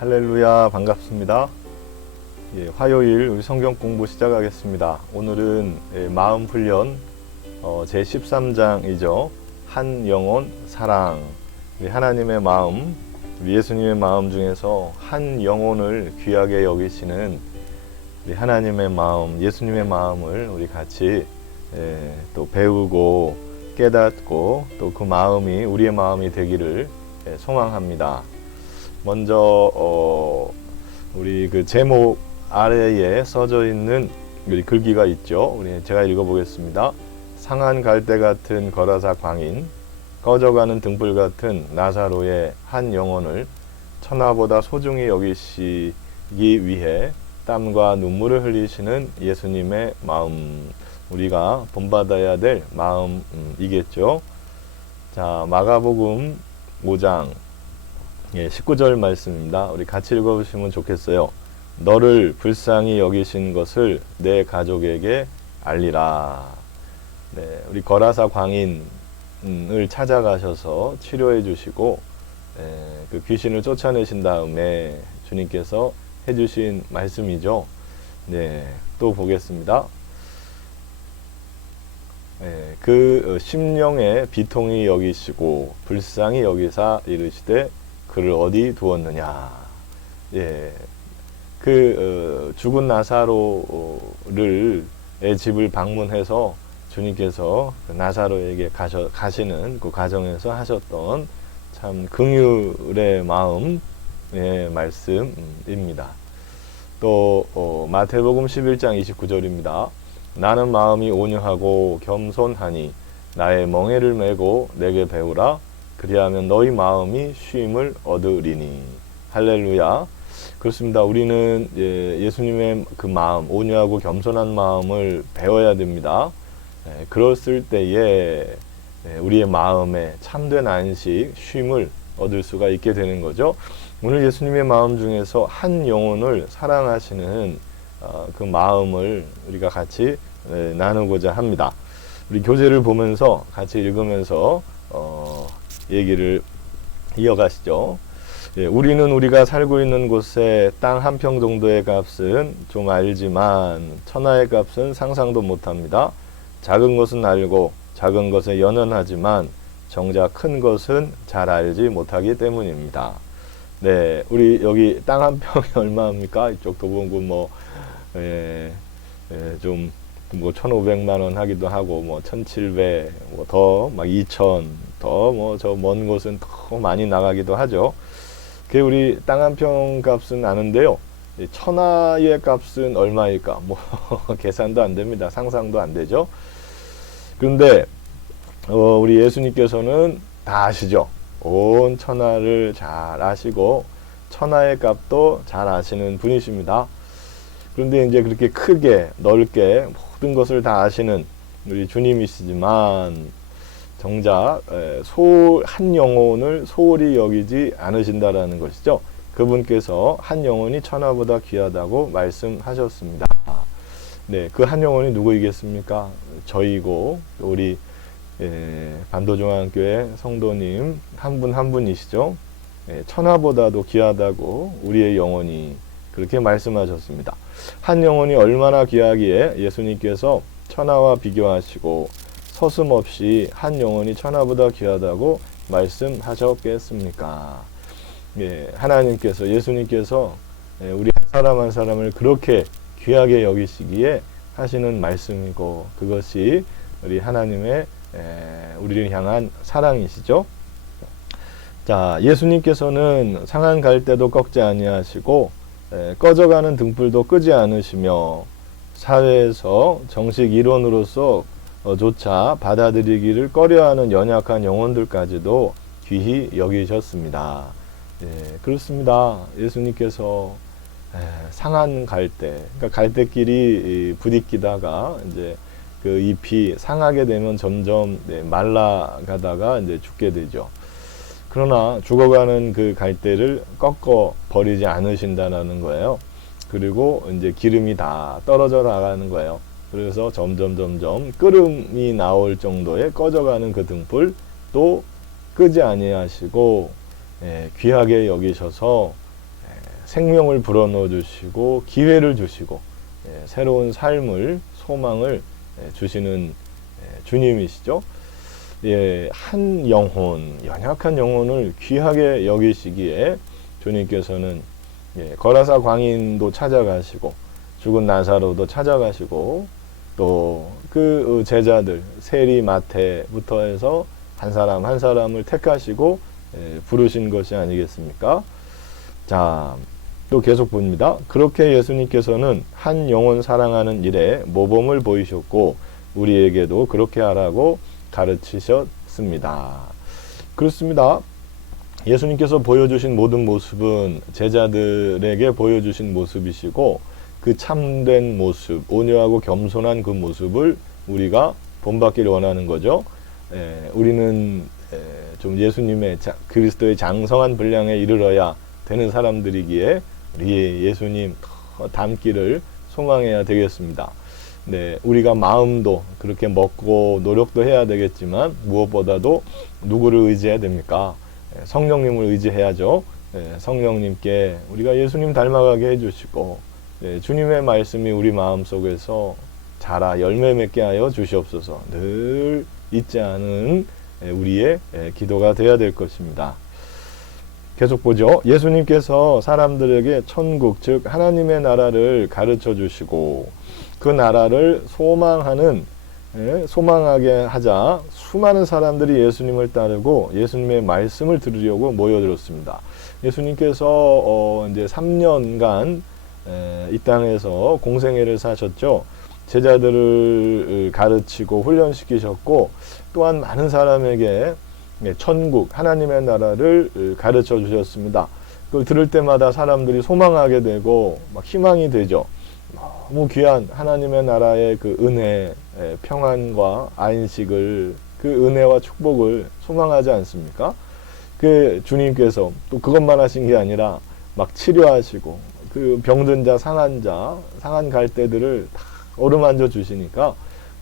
할렐루야, 반갑습니다. 화요일 우리 성경 공부 시작하겠습니다. 오늘은 마음 훈련 제 13장이죠. 한 영혼 사랑. 하나님의 마음, 예수님의 마음 중에서 한 영혼을 귀하게 여기시는 하나님의 마음, 예수님의 마음을 우리 같이 또 배우고 깨닫고 또 그 마음이 우리의 마음이 되기를 소망합니다. 먼저 우리 그 제목 아래에 써져 있는 우리 글귀가 있죠. 제가 읽어보겠습니다. 상한 갈대 같은 거라사 광인, 꺼져가는 등불 같은 나사로의 한 영혼을 천하보다 소중히 여기시기 위해 땀과 눈물을 흘리시는 예수님의 마음, 우리가 본받아야 될 마음이겠죠. 자, 마가복음 5장 19절 말씀입니다. 우리 같이 읽어보시면 좋겠어요. 너를 불쌍히 여기신 것을 내 가족에게 알리라. 네, 우리 거라사 광인을 찾아가셔서 치료해 주시고 그 귀신을 쫓아내신 다음에 주님께서 해주신 말씀이죠. 네, 또 보겠습니다. 그 심령의 비통히 여기시고 불쌍히 여기사 이르시되 그를 어디 두었느냐. 죽은 나사로를 집을 방문해서 주님께서 나사로에게 가시는 그 과정에서 하셨던 참 긍휼의 마음의 말씀입니다. 또 마태복음 11장 29절입니다. 나는 마음이 온유하고 겸손하니 나의 멍에를 메고 내게 배우라. 그리하면 너희 마음이 쉼을 얻으리니. 할렐루야. 그렇습니다. 우리는 예수님의 그 마음, 온유하고 겸손한 마음을 배워야 됩니다. 그랬을 때에 우리의 마음에 참된 안식, 쉼을 얻을 수가 있게 되는 거죠. 오늘 예수님의 마음 중에서 한 영혼을 사랑하시는 그 마음을 우리가 같이 나누고자 합니다. 우리 교재를 보면서 같이 읽으면서 얘기를 이어가시죠. 우리는 우리가 살고 있는 곳에 땅 한 평 정도의 값은 좀 알지만 천하의 값은 상상도 못합니다. 작은 것은 알고 작은 것에 연연하지만 정작 큰 것은 잘 알지 못하기 때문입니다. 네, 우리 여기 땅 한 평이 얼마입니까? 이쪽 도봉구 좀 1,500만 원 하기도 하고 1,700, 더 막 2,000, 더 저 먼 곳은 더 많이 나가기도 하죠. 그 우리 땅 한 평 값은 아는데요. 천하의 값은 얼마일까? 계산도 안 됩니다. 상상도 안 되죠. 그런데 우리 예수님께서는 다 아시죠. 온 천하를 잘 아시고 천하의 값도 잘 아시는 분이십니다. 그런데 이제 그렇게 크게 넓게 모든 것을 다 아시는 우리 주님이시지만 정작 한 영혼을 소홀히 여기지 않으신다라는 것이죠. 그분께서 한 영혼이 천하보다 귀하다고 말씀하셨습니다. 네, 그 한 영혼이 누구이겠습니까? 저희고 우리 반도중앙교회 성도님 한 분 한 분이시죠. 천하보다도 귀하다고 우리의 영혼이 그렇게 말씀하셨습니다. 한 영혼이 얼마나 귀하기에 예수님께서 천하와 비교하시고 서슴없이 한 영혼이 천하보다 귀하다고 말씀하셨겠습니까? 하나님께서, 예수님께서 우리 한 사람 한 사람을 그렇게 귀하게 여기시기에 하시는 말씀이고 그것이 우리 하나님의 우리를 향한 사랑이시죠. 자, 예수님께서는 상한 갈대도 꺾지 아니하시고 꺼져가는 등불도 끄지 않으시며 사회에서 정식 일원으로서 조차 받아들이기를 꺼려하는 연약한 영혼들까지도 귀히 여기셨습니다. 그렇습니다. 예수님께서 상한 갈대, 그러니까 갈대끼리 부딪히다가 이제 그 잎이 상하게 되면 점점 말라가다가 이제 죽게 되죠. 그러나 죽어가는 그 갈대를 꺾어 버리지 않으신다는 거예요. 그리고 이제 기름이 다 떨어져 나가는 거예요. 그래서 점점 끓음이 나올 정도의 꺼져가는 그 등불 또 끄지 아니하시고 귀하게 여기셔서 생명을 불어넣어 주시고 기회를 주시고 새로운 삶을 소망을 주시는 주님이시죠. 한 영혼, 연약한 영혼을 귀하게 여기시기에 주님께서는 거라사 광인도 찾아가시고 죽은 나사로도 찾아가시고 또 그 제자들 세리 마태부터 해서 한 사람 한 사람을 택하시고 부르신 것이 아니겠습니까? 자, 또 계속 봅니다. 그렇게 예수님께서는 한 영혼 사랑하는 일에 모범을 보이셨고 우리에게도 그렇게 하라고 가르치셨습니다. 그렇습니다. 예수님께서 보여주신 모든 모습은 제자들에게 보여주신 모습이시고 그 참된 모습, 온유하고 겸손한 그 모습을 우리가 본받기를 원하는 거죠. 우리는 좀 예수님의 그리스도의 장성한 분량에 이르러야 되는 사람들이기에 우리 예수님 더 닮기를 소망해야 되겠습니다. 우리가 마음도 그렇게 먹고 노력도 해야 되겠지만 무엇보다도 누구를 의지해야 됩니까? 성령님을 의지해야죠. 성령님께 우리가 예수님 닮아가게 해주시고 주님의 말씀이 우리 마음속에서 자라 열매 맺게 하여 주시옵소서. 늘 잊지 않은 우리의 기도가 되어야 될 것입니다. 계속 보죠. 예수님께서 사람들에게 천국, 즉 하나님의 나라를 가르쳐 주시고 그 나라를 소망하게 하자 수많은 사람들이 예수님을 따르고 예수님의 말씀을 들으려고 모여들었습니다. 예수님께서 이제 3년간 이 땅에서 공생애를 사셨죠. 제자들을 가르치고 훈련시키셨고 또한 많은 사람에게 천국, 하나님의 나라를 가르쳐 주셨습니다. 그걸 들을 때마다 사람들이 소망하게 되고 막 희망이 되죠. 너무 귀한 하나님의 나라의 그 은혜, 평안과 안식을, 그 은혜와 축복을 소망하지 않습니까? 그 주님께서 또 그것만 하신 게 아니라 막 치료하시고 그 병든 자, 상한 갈대들을 다 어루만져 주시니까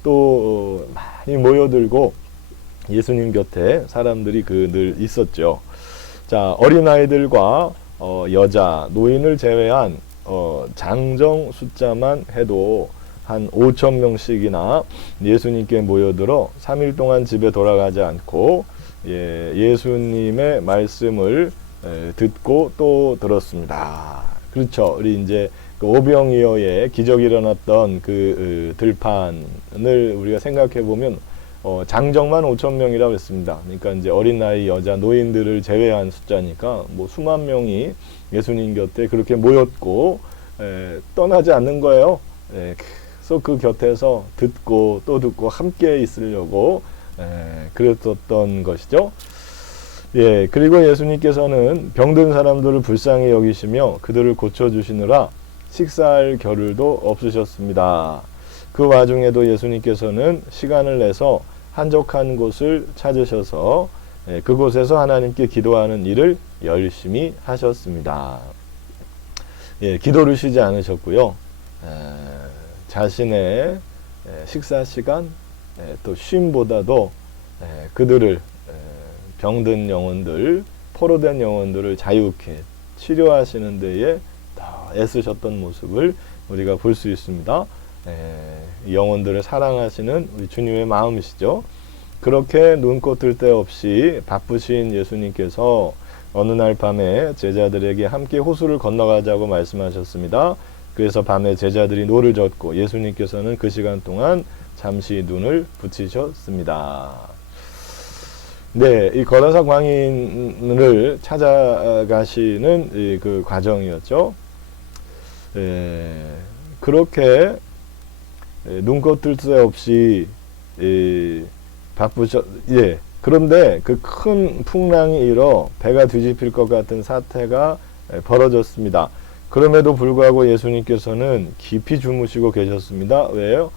또 많이 모여들고 예수님 곁에 사람들이 늘 있었죠. 자, 어린아이들과 여자, 노인을 제외한 장정 숫자만 해도 한 5,000명씩이나 예수님께 모여들어 3일 동안 집에 돌아가지 않고 예수님의 말씀을 듣고 또 들었습니다. 그렇죠. 우리 이제 그 오병이어의 기적이 일어났던 그 들판을 우리가 생각해 보면 장정만 5,000명이라고 했습니다. 그러니까 이제 어린아이, 여자, 노인들을 제외한 숫자니까 뭐 수만 명이 예수님 곁에 그렇게 모였고 떠나지 않는 거예요. 그래서 그 곁에서 듣고 또 듣고 함께 있으려고 그랬었던 것이죠. 그리고 예수님께서는 병든 사람들을 불쌍히 여기시며 그들을 고쳐주시느라 식사할 겨를도 없으셨습니다. 그 와중에도 예수님께서는 시간을 내서 한적한 곳을 찾으셔서 그곳에서 하나님께 기도하는 일을 열심히 하셨습니다. 기도를 쉬지 않으셨고요. 자신의 식사 시간 또 쉼보다도 그들을 병든 영혼들, 포로된 영혼들을 자유케 치료하시는 데에 더 애쓰셨던 모습을 우리가 볼 수 있습니다. 영혼들을 사랑하시는 우리 주님의 마음이시죠. 그렇게 눈코 뜰 데 없이 바쁘신 예수님께서 어느 날 밤에 제자들에게 함께 호수를 건너가자고 말씀하셨습니다. 그래서 밤에 제자들이 노를 젓고 예수님께서는 그 시간 동안 잠시 눈을 붙이셨습니다. 이 거라사 광인을 찾아가시는 그 과정이었죠. 그렇게 눈코 뜰 새 없이 그런데 그 큰 풍랑이 일어 배가 뒤집힐 것 같은 사태가 벌어졌습니다. 그럼에도 불구하고 예수님께서는 깊이 주무시고 계셨습니다. 왜요?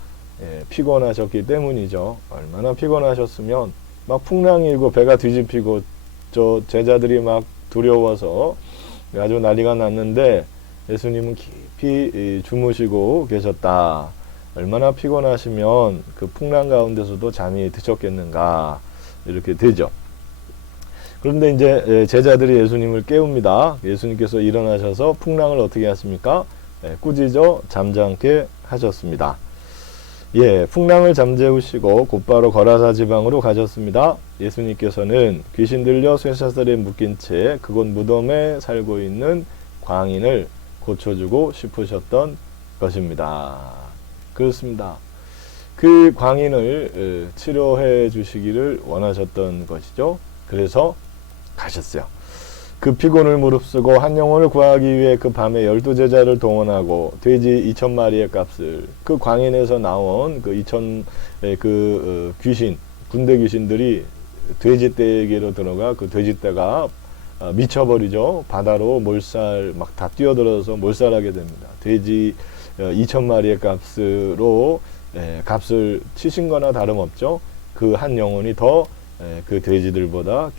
피곤하셨기 때문이죠. 얼마나 피곤하셨으면 막 풍랑이 일고 배가 뒤집히고 저 제자들이 막 두려워서 아주 난리가 났는데 예수님은 깊이 주무시고 계셨다. 얼마나 피곤하시면 그 풍랑 가운데서도 잠이 드셨겠는가 이렇게 되죠. 그런데 이제 제자들이 예수님을 깨웁니다. 예수님께서 일어나셔서 풍랑을 어떻게 하십니까? 꾸짖어 잠잠게 하셨습니다. 예, 풍랑을 잠재우시고 곧바로 거라사 지방으로 가셨습니다. 예수님께서는 귀신 들려 쇠사슬에 묶인 채 그곳 무덤에 살고 있는 광인을 고쳐주고 싶으셨던 것입니다. 그렇습니다. 그 광인을 치료해 주시기를 원하셨던 것이죠. 그래서 가셨어요. 그 피곤을 무릅쓰고 한 영혼을 구하기 위해 그 밤에 12제자를 동원하고 돼지 2,000마리의 값을, 그 광인에서 나온 그 귀신, 군대 귀신들이 돼지떼에게로 들어가 그 돼지떼가 미쳐버리죠. 바다로 몰살 막 다 뛰어들어서 몰살하게 됩니다. 돼지 2,000마리의 값으로 값을 치신 거나 다름없죠. 그 한 영혼이 더 그 돼지들보다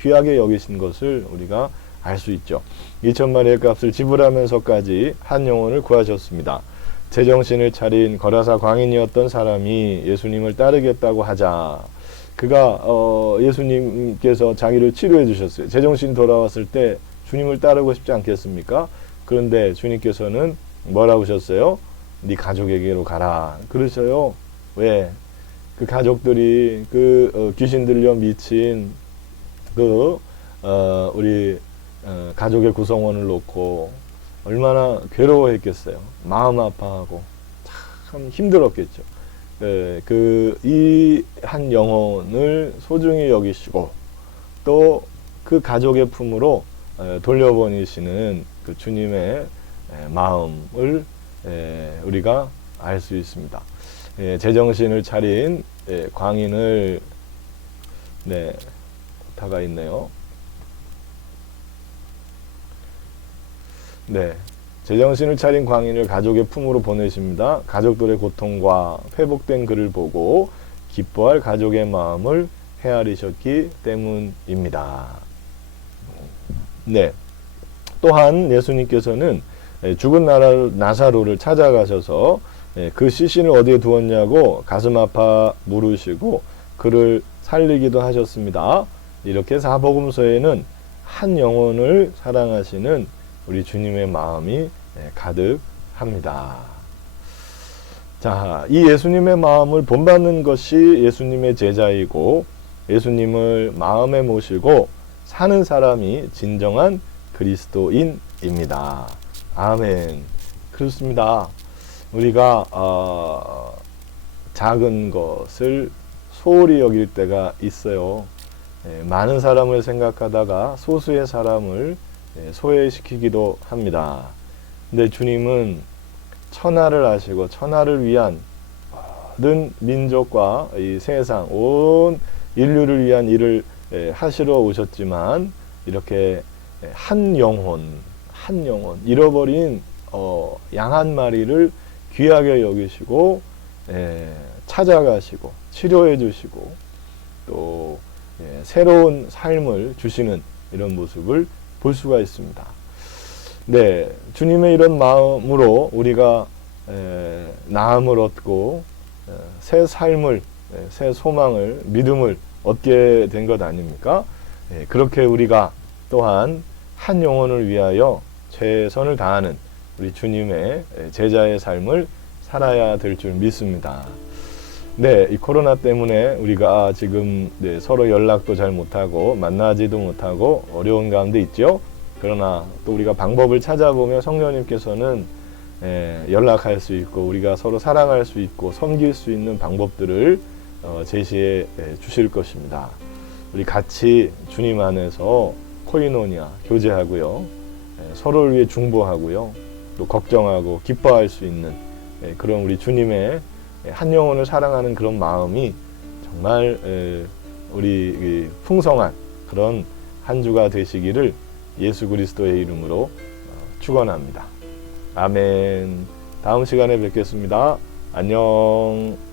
귀하게 여기신 것을 우리가 알 수 있죠. 2,000마리의 값을 지불하면서까지 한 영혼을 구하셨습니다. 제정신을 차린 거라사 광인이었던 사람이 예수님을 따르겠다고 하자, 그가 예수님께서 자기를 치료해 주셨어요. 제정신이 돌아왔을 때 주님을 따르고 싶지 않겠습니까? 그런데 주님께서는 뭐라고 하셨어요? 네 가족에게로 가라 그러셔요. 왜? 그 가족들이 귀신 들려 미친 우리 가족의 구성원을 놓고 얼마나 괴로워했겠어요. 마음 아파하고 참 힘들었겠죠. 이 한 영혼을 소중히 여기시고 또 그 가족의 품으로 돌려보내시는 그 주님의 마음을 우리가 알 수 있습니다. 제정신을 차린 광인을 오타가 있네요. 제정신을 차린 광인을 가족의 품으로 보내십니다. 가족들의 고통과 회복된 그를 보고 기뻐할 가족의 마음을 헤아리셨기 때문입니다. 또한 예수님께서는 죽은 나사로를 찾아가셔서 그 시신을 어디에 두었냐고 가슴 아파 물으시고 그를 살리기도 하셨습니다. 이렇게 사복음서에는 한 영혼을 사랑하시는 우리 주님의 마음이 가득합니다. 자, 이 예수님의 마음을 본받는 것이 예수님의 제자이고 예수님을 마음에 모시고 사는 사람이 진정한 그리스도인입니다. 아멘. 그렇습니다. 우리가 작은 것을 소홀히 여길 때가 있어요. 많은 사람을 생각하다가 소수의 사람을 소외시키기도 합니다. 근데 주님은 천하를 아시고 천하를 위한 모든 민족과 이 세상 온 인류를 위한 일을 하시러 오셨지만 이렇게 한 영혼 잃어버린 양 한 마리를 귀하게 여기시고 찾아가시고 치료해 주시고 또 새로운 삶을 주시는 이런 모습을 볼 수가 있습니다. 주님의 이런 마음으로 우리가 나음을 얻고 새 삶을, 새 소망을, 믿음을 얻게 된 것 아닙니까? 그렇게 우리가 또한 한 영혼을 위하여 최선을 다하는 우리 주님의 제자의 삶을 살아야 될 줄 믿습니다. 이 코로나 때문에 우리가 지금 서로 연락도 잘 못하고 만나지도 못하고 어려운 가운데 있죠. 그러나 또 우리가 방법을 찾아보면 성령님께서는 연락할 수 있고 우리가 서로 사랑할 수 있고 섬길 수 있는 방법들을 제시해 주실 것입니다. 우리 같이 주님 안에서 코이노니아 교제하고요. 서로를 위해 중보하고요. 또 걱정하고 기뻐할 수 있는 그런 우리 주님의 한 영혼을 사랑하는 그런 마음이 정말 우리 풍성한 그런 한 주가 되시기를 예수 그리스도의 이름으로 축원합니다. 아멘. 다음 시간에 뵙겠습니다. 안녕.